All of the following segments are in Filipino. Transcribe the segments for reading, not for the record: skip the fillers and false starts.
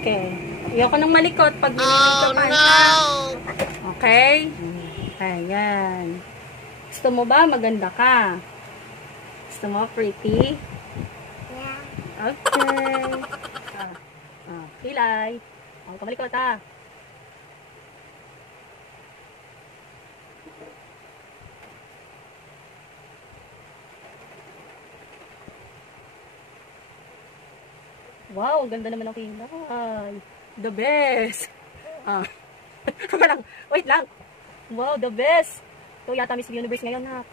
Okay. Ayoko nang malikot pag nililikot ka. Okay? Ayan. Gusto mo ba maganda ka? Gusto mo pretty? Yeah. Okay. Pilay. Huwag ka malikot ha. Wow, ganda naman ang kilay. The best. Wait lang. Wow, the best. Ito yata Miss Universe ngayon ha.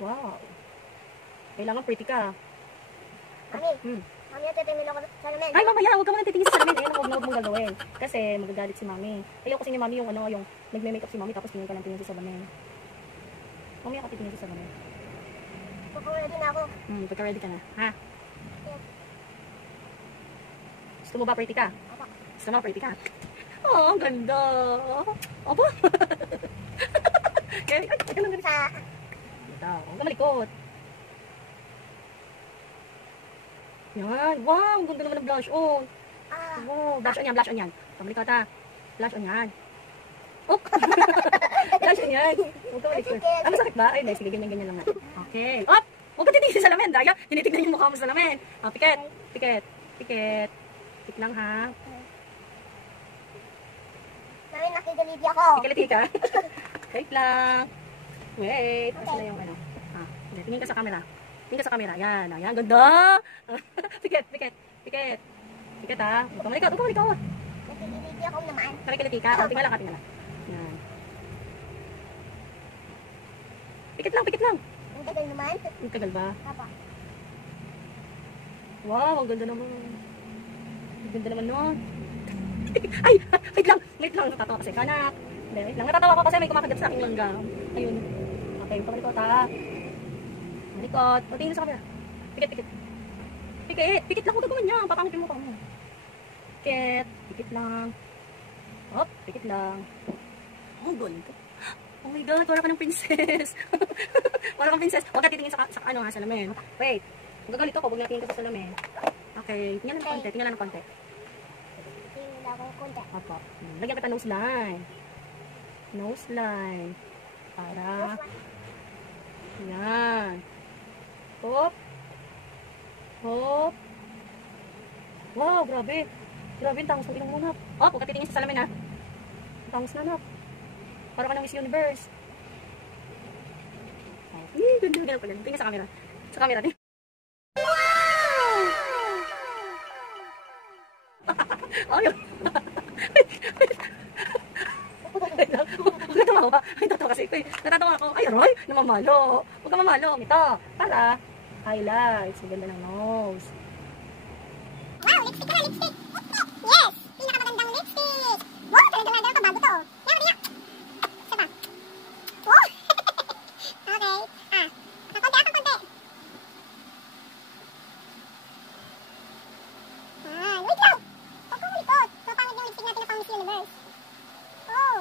Wow. Kailangan pretty ka. Mami, mami, natitingin ako sa salamin. Ay, mamaya, huwag ka muna titingin sa salamin. Ayun, huwag mong gagawin. Kasi magagalit si mami. Ayaw kasi ni mami yung ano, yung nagme-makeup si mami tapos tingin ka lang tingin sa salamin. Mamaya ako titingin sa salamin. Pagka-ready na ako. Pagka-ready ka na. Ha? Yes. Gusto mo ba pretty ka? Opo. Gusto mo pretty ka? Oh, ang ganda. Opo. Ay, ganun Sa... Ito, huwag ka malikot. Yan. Wow, ang ganda naman ng blush on. Wow, blush on yan, blush on yan. Pamalikot ha. Blush on yan. Oh! Blush on yan. Huwag ka malikot. Masakit ba? Ay, nice. Sige, ganyan lang na. Okay. Op! Huwag ka titigil sa salamin. Daya, tinitignan yung mukha mo sa salamin. Pikit. Pikit. Pikit. Pikit lang ha. Mami, nakigilidi ako. Ikiliti ka. Wait lang. Wait. Kasi na yung ano. Tingin ka sa camera. Tingin ka sa camera. Yan. Ayan. Ganda. Pikit. Pikit. Pikit. Pikit ha. Huwag ka malikot. Huwag ka malikot. Nakigilidi ako naman. Nakikiliti ka. Tingnan lang. Tingnan lang. Yan. Pikit lang. Pikit lang. Ang tagal naman. Ang tagal ba? Papa. Wow. Ang ganda naman. Ang ganda naman nun. Ay! Wait lang! Wait lang! Natatawa kasi kanak. Hindi, wait lang. Natatawa ko kasi may kumakagat sa aking langgam. Ayun. Okay, pamalikot ha. Malikot. O, tingin sa camera. Pikit, pikit. Pikit! Pikit lang. Huwag ka ganyan. Papangit mo pa mo. Pikit. Pikit lang. Hop! Pikit lang. Oh, ganda. Oh my God! Para ka ng princess. Para kang princess. Huwag ka titingin sa ano ha, salamin. Wait. Huwag gagalito ko. Huwag natingin ka sa salamin. Okay. Tingnan lang ng konti. Tingnan lang ng konti. Opo. Lagyan kita nose line. Nose line. Para. Yan. Hop. Hop. Wow, grabe. Grabe, ang tangos ng ilong mo na. Oh, huwag ka titingin sa salamin ha. Ang tangos na na. Para ka ng Miss Universe. Ganda pala. Tingin sa camera. Sa camera din. Oh, yun. Huwag ka tumawa. Ay, tatawa kasi ito eh. Natatawa ako. Ay, aroy, namamalo. Huwag ka mamalo. Ito, para highlights. Ang ganda ng nose. Wow, lipstick ka na, lipstick. Yes! Pinakamagandang lipstick. Wow, talaga pa bago to. Yan, yan. Isa pa. Oh! Okay. Konti. Wait lang. Huwag kang malikot. Papangit yung lipstick natin na pang Miss Universe. Oh.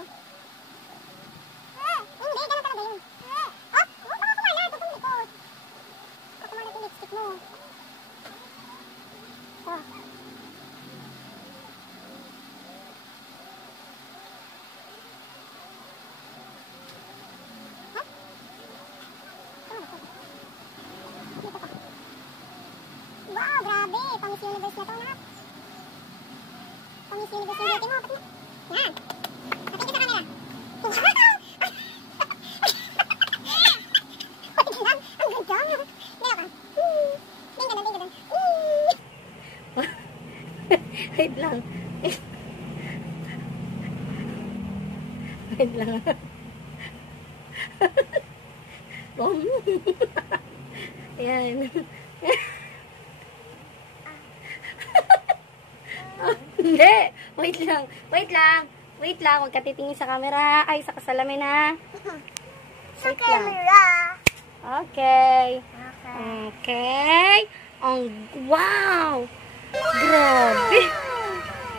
Hindi, ganun talaga yun. Baka kumalat. Huwag kang malikot. Baka kumalat yung lipstick mo. Oh. Wow, grabe. Pang Miss Universe na to, anak. Pang Miss Universe yung beauty mo. Pati mo. Yan. Natin ka sa camera. Wow! Wait lang. Ang ganda. Meron ka. Tingnan. Wait lang. Wait lang. Ayan. Hindi. Wait lang. Wait lang. Huwag ka titingin sa camera. Ay, sa kasalamin ha. Sa camera. Okay. Wow!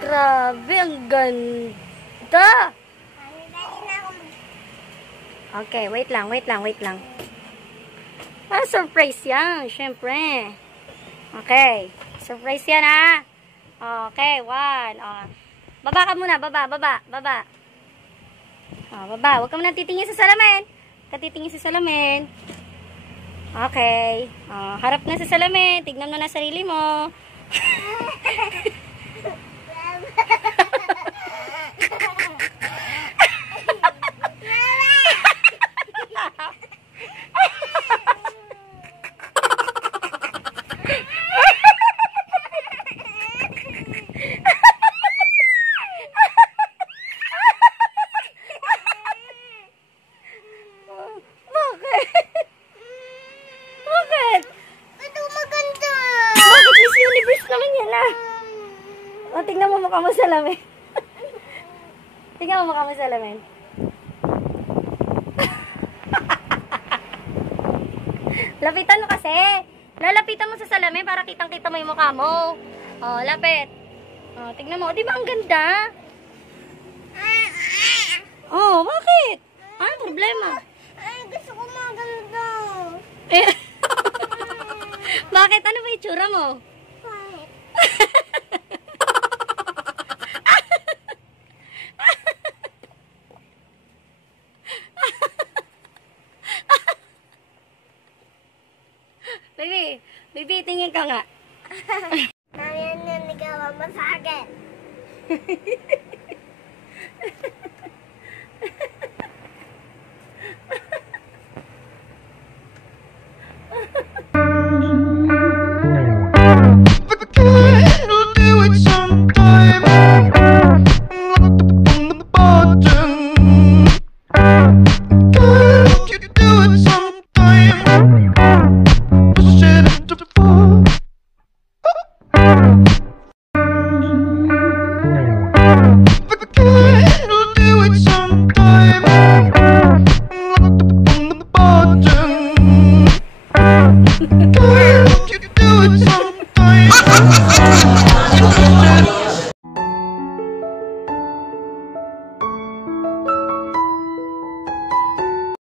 Grabe, ang ganda. Okay, wait lang. Surprise yan, syempre. Okay, surprise yan ha. Okay, 1. Baba ka muna, baba. Baba. Huwag ka muna titingin sa salamin. Titingin sa salamin. Okay. Harap na sa salamin. Tignan mo na sarili mo. Tingnan mo mukha mo sa salamin. Tingnan mo mukha mo sa salamin. Lapitan mo kasi. Lalapitan mo sa salamin para kitang-kita mo yung mukha mo. Lapit. Tingnan mo. Di ba ang ganda? Bakit? Ano problema? Gusto ko maganda. Bakit? Ano ba itsura mo? Baby, tingin ka nga. Ayan na nagawa mo sa akin. Go!